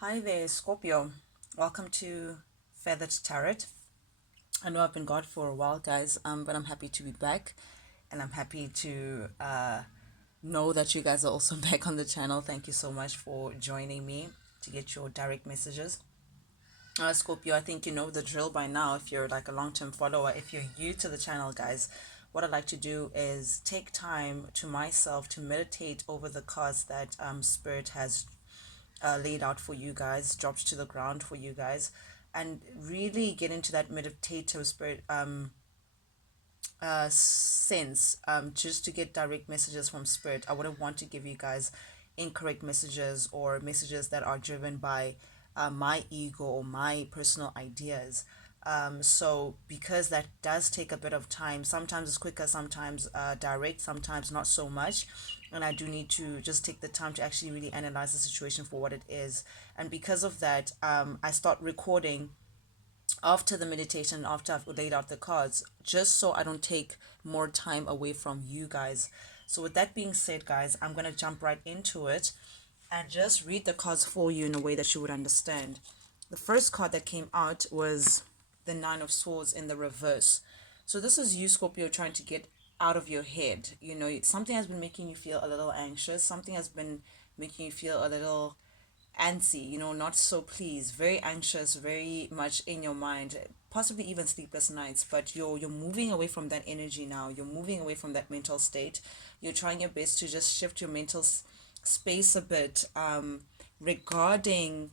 Hi there, Scorpio. Welcome to Feathered Tarot. I know I've been gone for a while, guys, but I'm happy to be back, and I'm happy to know that you guys are also back on the channel. Thank you so much for joining me to get your direct messages. Scorpio, I think you know the drill by now. If you're like a long-term follower, if you're new to the channel, guys, what I'd like to do is take time to myself to meditate over the cards that Spirit has laid out for you guys, dropped to the ground for you guys, and really get into that meditative spirit sense, just to get direct messages from Spirit. I wouldn't want to give you guys incorrect messages or messages that are driven by my ego or my personal ideas. So because that does take a bit of time, sometimes it's quicker, sometimes direct, sometimes not so much. And I do need to just take the time to actually really analyze the situation for what it is. And because of that, I start recording after the meditation, after I've laid out the cards, just so I don't take more time away from you guys. So with that being said, guys, I'm going to jump right into it and just read the cards for you in a way that you would understand. The first card that came out was the Nine of Swords in the reverse. So this is you, Scorpio, trying to get out of your head. You know, something has been making you feel a little anxious. Something has been making you feel a little antsy, you know, not so pleased, very anxious, very much in your mind, possibly even sleepless nights. But you're moving away from that energy now. You're moving away from that mental state. You're trying your best to just shift your mental space a bit, regarding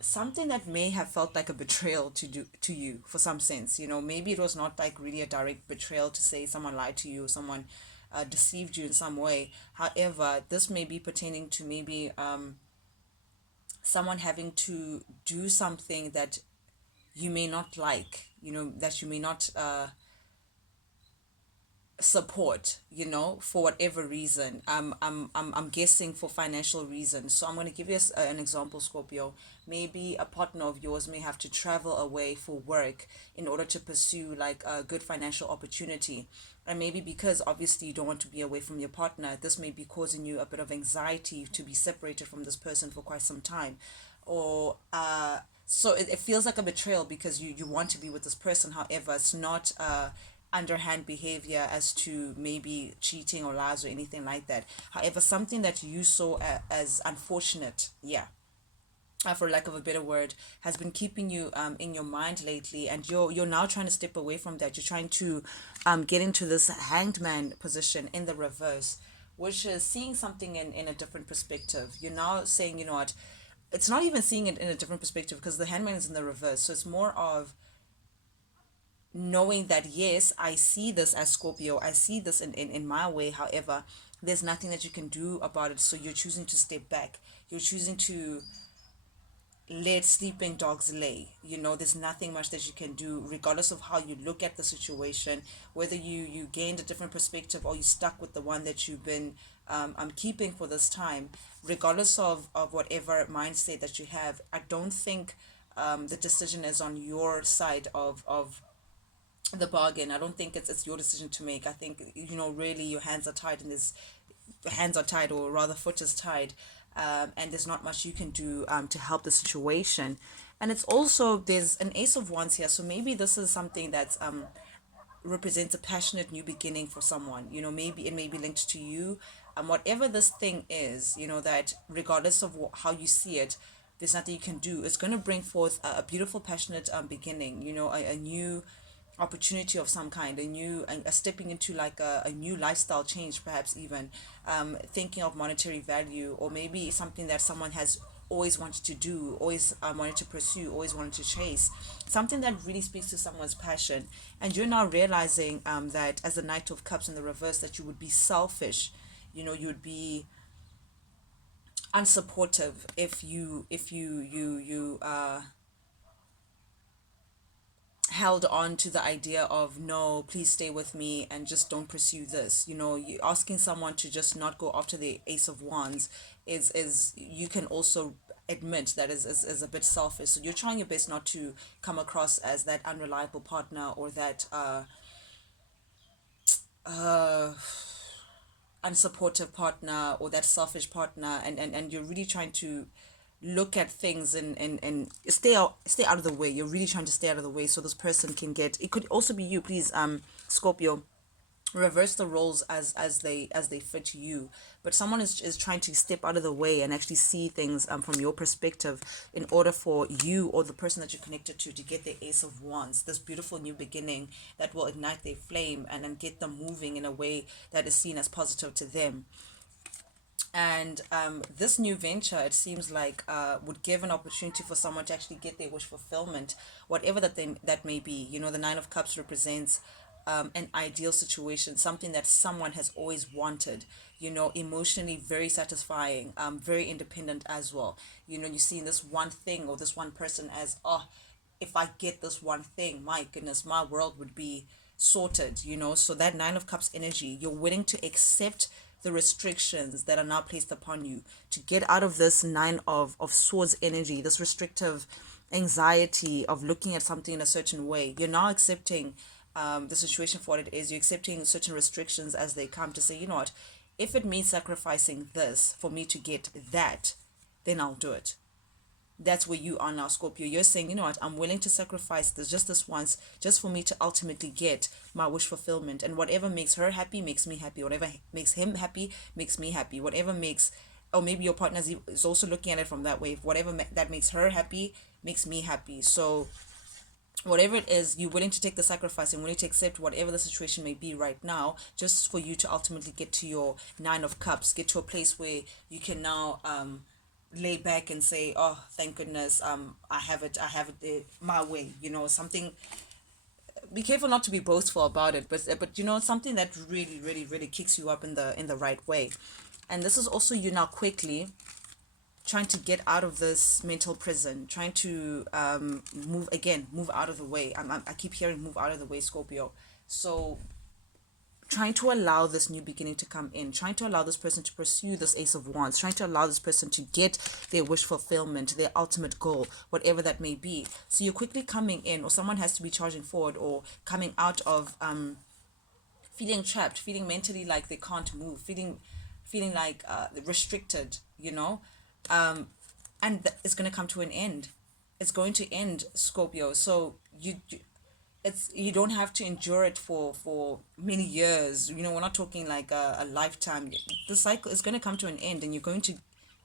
something that may have felt like a betrayal to you for some sense. You know, maybe it was not like really a direct betrayal to say someone lied to you, someone deceived you in some way. However, this may be pertaining to maybe someone having to do something that you may not like, you know, that you may not support, you know, for whatever reason. I'm guessing for financial reasons. So I'm going to give you an example, Scorpio. Maybe a partner of yours may have to travel away for work in order to pursue like a good financial opportunity. And maybe because obviously you don't want to be away from your partner, this may be causing you a bit of anxiety to be separated from this person for quite some time. Or so it feels like a betrayal because you want to be with this person. However, it's not underhand behavior as to maybe cheating or lies or anything like that. However, something that you saw as unfortunate, yeah, for lack of a better word, has been keeping you in your mind lately, and you're now trying to step away from that. You're trying to get into this hanged man position in the reverse, which is seeing something in a different perspective. You're now saying, you know what, it's not even seeing it in a different perspective because the hangman is in the reverse. So it's more of knowing that yes, I see this as Scorpio, I see this in my way. However, there's nothing that you can do about it. So you're choosing to step back. You're choosing to let sleeping dogs lay. You know, there's nothing much that you can do regardless of how you look at the situation, whether you gained a different perspective or you stuck with the one that you've been keeping for this time. Regardless of whatever mindset that you have, I don't think the decision is on your side of the bargain. I don't think it's your decision to make. I think, you know, really your hands are tied in this, hands are tied, or rather foot is tied, and there's not much you can do to help the situation. And it's also, there's an Ace of Wands here, so maybe this is something that's represents a passionate new beginning for someone. You know, maybe it may be linked to you, whatever this thing is, you know, that regardless of how you see it, there's nothing you can do. It's going to bring forth a beautiful passionate beginning, you know, a new opportunity of some kind, a stepping into like a new lifestyle change, perhaps even thinking of monetary value, or maybe something that someone has always wanted to do, always wanted to pursue, always wanted to chase, something that really speaks to someone's passion. And you're now realizing that as the Knight of Cups in the reverse, that you would be selfish, you know, you would be unsupportive if you held on to the idea of no, please stay with me and just don't pursue this. You know, you asking someone to just not go after the Ace of Wands is you can also admit that is a bit selfish. So you're trying your best not to come across as that unreliable partner or that unsupportive partner or that selfish partner, and you're really trying to look at things and stay out of the way. You're really trying to stay out of the way so this person can get, it could also be you, please, Scorpio, reverse the roles as they fit you, but someone is trying to step out of the way and actually see things from your perspective in order for you or the person that you're connected to get the Ace of Wands, this beautiful new beginning that will ignite their flame and get them moving in a way that is seen as positive to them. And this new venture, it seems like, would give an opportunity for someone to actually get their wish fulfillment, whatever that may be. You know, the Nine of Cups represents an ideal situation, something that someone has always wanted. You know, emotionally very satisfying, very independent as well. You know, you see in this one thing or this one person as, oh, if I get this one thing, my goodness, my world would be sorted, you know. So that Nine of Cups energy, you're willing to accept the restrictions that are now placed upon you to get out of this Nine of Swords energy, this restrictive anxiety of looking at something in a certain way. You're now accepting the situation for what it is. You're accepting certain restrictions as they come to say, you know what, if it means sacrificing this for me to get that, then I'll do it. That's where you are now, Scorpio. You're saying, you know what, I'm willing to sacrifice this just this once, just for me to ultimately get my wish fulfillment. And whatever makes her happy makes me happy. Whatever makes him happy makes me happy. Whatever makes, or maybe your partner is also looking at it from that way. Whatever that makes her happy makes me happy. So whatever it is, you're willing to take the sacrifice and willing to accept whatever the situation may be right now, just for you to ultimately get to your Nine of Cups, get to a place where you can now lay back and say, oh, thank goodness, I have it my way, you know, something. Be careful not to be boastful about it, but you know, something that really really really kicks you up in the right way. And this is also you now quickly trying to get out of this mental prison, trying to move out of the way. I keep hearing move out of the way, Scorpio. So trying to allow this new beginning to come in, trying to allow this person to pursue this Ace of Wands, trying to allow this person to get their wish fulfillment, their ultimate goal, whatever that may be. So you're quickly coming in, or someone has to be charging forward or coming out of feeling trapped, feeling mentally like they can't move, feeling like restricted, you know. And it's going to come to an end. It's going to end, Scorpio. So it's, you don't have to endure it for many years. You know, we're not talking like a lifetime. The cycle is going to come to an end, and you're going to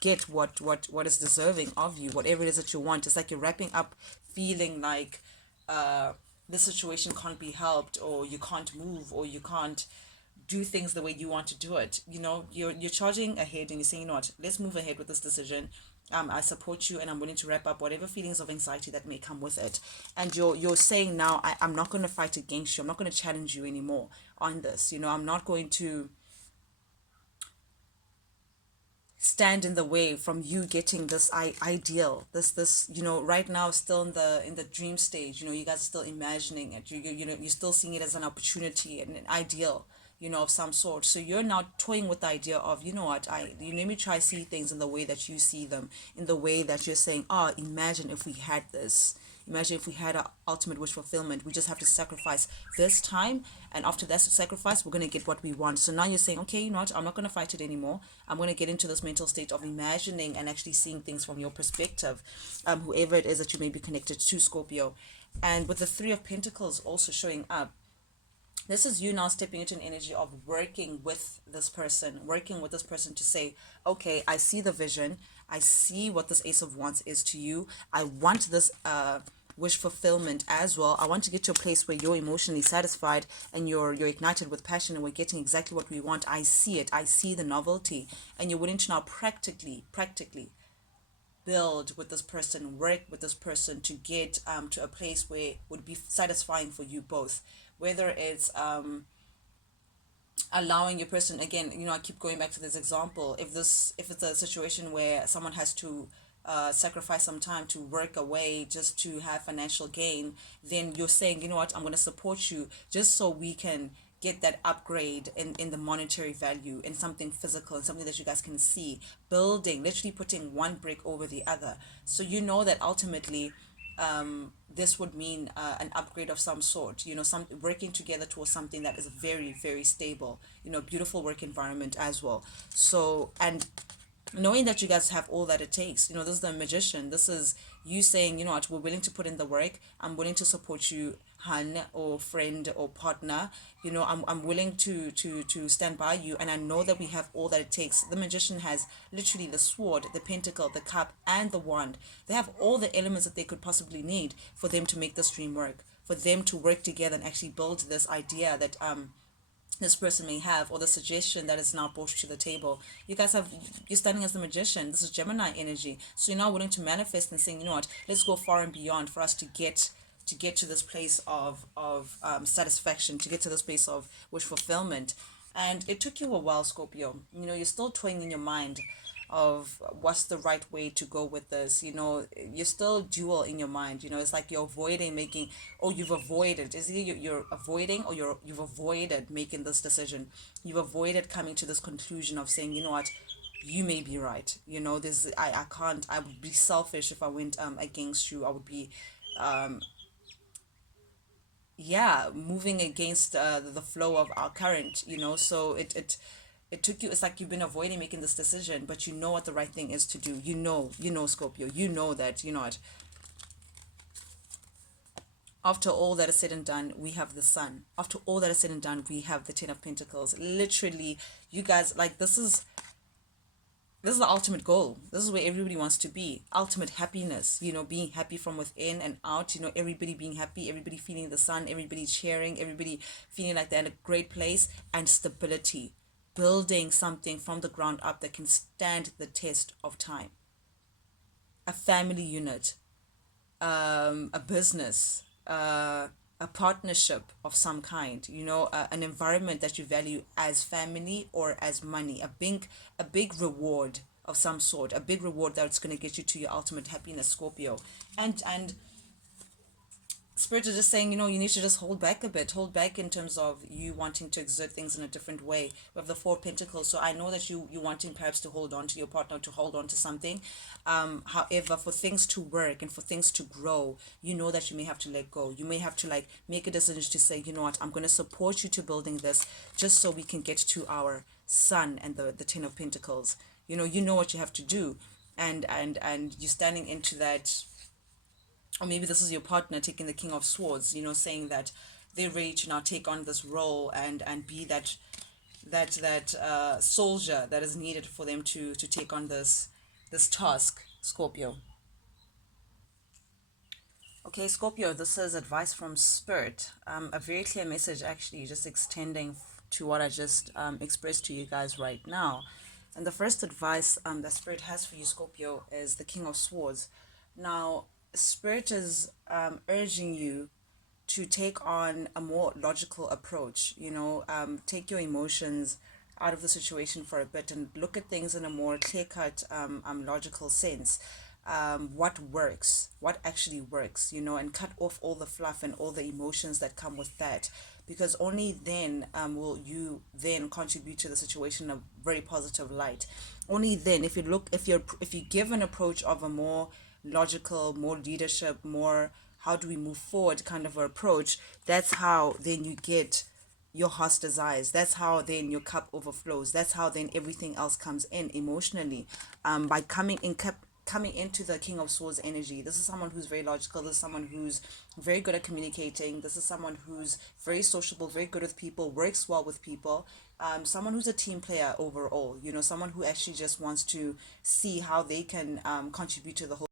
get what is deserving of you, whatever it is that you want. It's like you're wrapping up, feeling like the situation can't be helped, or you can't move, or you can't do things the way you want to do it. You know, you're charging ahead and you're saying, you know what, let's move ahead with this decision. I support you, and I'm willing to wrap up whatever feelings of anxiety that may come with it. And you're saying now, I'm not going to fight against you. I'm not going to challenge you anymore on this. You know, I'm not going to stand in the way from you getting this ideal, this, you know, right now still in the dream stage. You know, you guys are still imagining it. You know, you're still seeing it as an opportunity and an ideal, you know, of some sort. So you're now toying with the idea of, you know what, you let me try see things in the way that you see them, in the way that you're saying, oh, imagine if we had this. Imagine if we had our ultimate wish fulfillment. We just have to sacrifice this time, and after that sacrifice, we're going to get what we want. So now you're saying, okay, you know what, I'm not going to fight it anymore. I'm going to get into this mental state of imagining and actually seeing things from your perspective, whoever it is that you may be connected to, Scorpio. And with the Three of Pentacles also showing up, this is you now stepping into an energy of working with this person, to say, okay, I see the vision. I see what this Ace of Wands is to you. I want this wish fulfillment as well. I want to get to a place where you're emotionally satisfied and you're ignited with passion, and we're getting exactly what we want. I see it. I see the novelty, and you're willing to now practically build with this person, work with this person to get to a place where it would be satisfying for you both. Whether it's allowing your person, again, you know, I keep going back to this example. If it's a situation where someone has to sacrifice some time to work away just to have financial gain, then you're saying, you know what, I'm going to support you just so we can get that upgrade in the monetary value, in something physical and something that you guys can see, building, literally putting one brick over the other. So you know that ultimately this would mean an upgrade of some sort, you know, some working together towards something that is very very stable, you know, beautiful work environment as well. So, and knowing that you guys have all that it takes. You know, this is the magician. This is you saying, you know what, we're willing to put in the work. I'm willing to support you, hun, or friend or partner. You know, I'm willing to stand by you, and I know that we have all that it takes. The magician has literally the sword, the pentacle, the cup, and the wand. They have all the elements that they could possibly need for them to make this dream work, for them to work together and actually build this idea that this person may have, or the suggestion that is now brought to the table. You guys have, you're standing as the magician. This is Gemini energy, so you're now willing to manifest and saying, you know what, let's go far and beyond for us to get to this place of satisfaction, to get to this place of wish fulfillment. And it took you a while, Scorpio. You know, you're still toying in your mind of what's the right way to go with this. You know, you're still dual in your mind. You know, it's like you're avoiding making, or you've avoided, is either you're avoiding, or you've avoided making this decision. You've avoided coming to this conclusion of saying, you know what, you may be right. You know, this, I can't, I would be selfish if I went against you. I would be, yeah, moving against the flow of our current. You know, so it took you, it's like you've been avoiding making this decision, but you know what the right thing is to do. You know, Scorpio, you know that, you know what, after all that is said and done, we have the sun. After all that is said and done, we have the Ten of Pentacles. Literally, you guys, like, this is the ultimate goal. This is where everybody wants to be. Ultimate happiness, you know, being happy from within and out, you know, everybody being happy, everybody feeling the sun, everybody cheering, everybody feeling like they're in a great place, and stability. Building something from the ground up that can stand the test of time. A family unit, a business, a partnership of some kind, you know, an environment that you value as family or as money, a big reward of some sort, a big reward that's going to get you to your ultimate happiness, Scorpio. And Spirit is just saying, you know, you need to just hold back a bit, hold back in terms of you wanting to exert things in a different way. We have the Four of Pentacles, so I know that you wanting perhaps to hold on to your partner, to hold on to something. However, for things to work and for things to grow, you know that you may have to let go. You may have to like make a decision to say, you know what, I'm going to support you to building this, just so we can get to our sun and the Ten of Pentacles. You know what you have to do, and you're standing into that. Or maybe this is your partner taking the King of Swords, you know, saying that they're ready to now take on this role and be that soldier that is needed for them to take on this task, Scorpio. Okay, Scorpio, this is advice from Spirit. A very clear message, actually, just extending to what I just expressed to you guys right now. And the first advice that Spirit has for you, Scorpio, is the King of Swords. Now, Spirit is urging you to take on a more logical approach. Take your emotions out of the situation for a bit and look at things in a more clear-cut, logical sense. What works, what actually works, and cut off all the fluff and all the emotions that come with that, because only then will you then contribute to the situation in a very positive light. Only then, if you give an approach of a more logical, more leadership, more how do we move forward kind of approach, that's how then you get your heart's desires. That's how then your cup overflows. That's how then everything else comes in emotionally, by coming into the King of Swords energy. This is someone who's very logical. This is someone who's very good at communicating. This is someone who's very sociable, very good with people, works well with people. Someone who's a team player overall. Someone who actually just wants to see how they can contribute to the whole